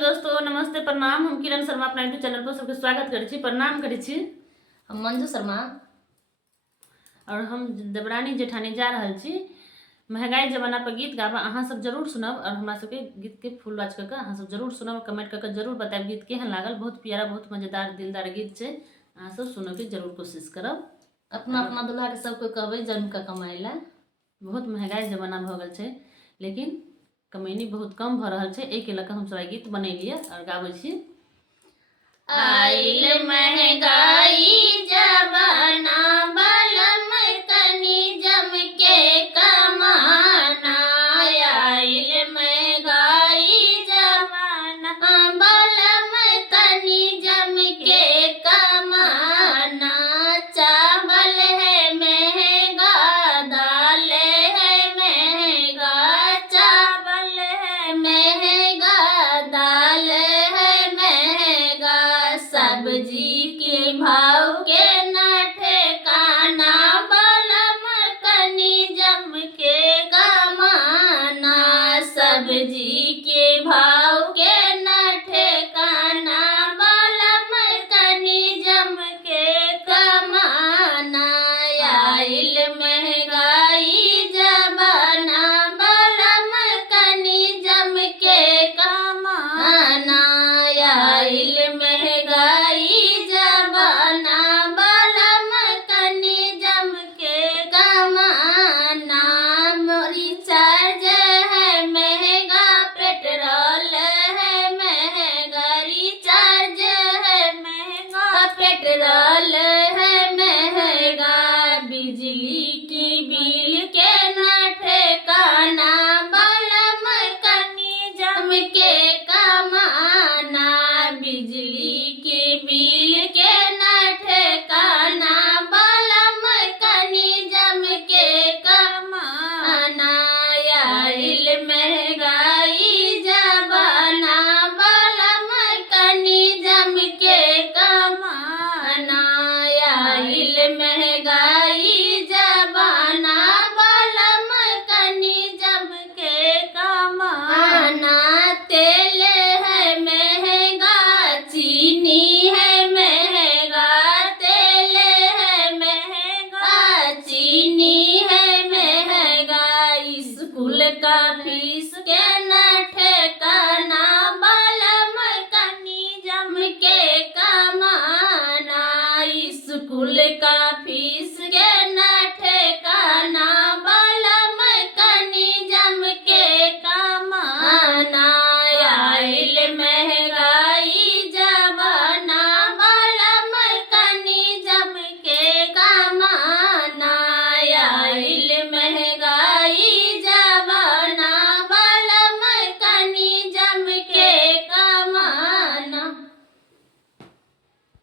दोस्तों नमस्ते प्रणाम। हम किरण शर्मा अपना यूट्यूब चैनल पर सबके स्वागत करै छी, प्रणाम करै छी। हम मंजू शर्मा और हम देवरानी जेठानी जा रहल छी महंगाई जमाना पर गीत गाबा। अहाँ सब जरूर सुनब और हमरा सबके गीत के फुल वाच करके अहाँ सब जरूर सुनब, कमेंट करके जरूर बताएब गीत केहन लागल। बहुत प्यारा बहुत मजेदार दिलदार गीत छै, अहाँ सब सुनऽ के जरूर कोशिश करब। अपना अपना दुल्हा के सबको कहबै जन्म का कमाई ला। बहुत महंगाई जमाना भ गेल छै लेकिन कमैनी बहुत कम भ रहल छै, एहि के लऽ कऽ हम सब गीत बनेलिए और गाबै छी। आइल महंगाई जमाना बलम तनी जम के कमाना। आइल महंगाई जमाना बलम तनी जम के कमाना। चावल है महंगा, दाल है महंगा, चावल है महंगा, दाल है महंगा, सब्जी के भाव के न ठेकाना। बलम कनी जम के कमाना, सब्जी के भाव के न ठेकाना। बलम कनी जम के कमाना। आइल महंगाई जमाना बलम कनी जम के कमाना। आइल महंगाई जमाना बलम कनी जम के कमाना। रिचार्ज है महंगा, पेट्रोल है महंगा, रिचार्ज है महंगा, पेट्रोल है महंगा, बिजली की बिल के न ठेकाना। बलम कनी जम के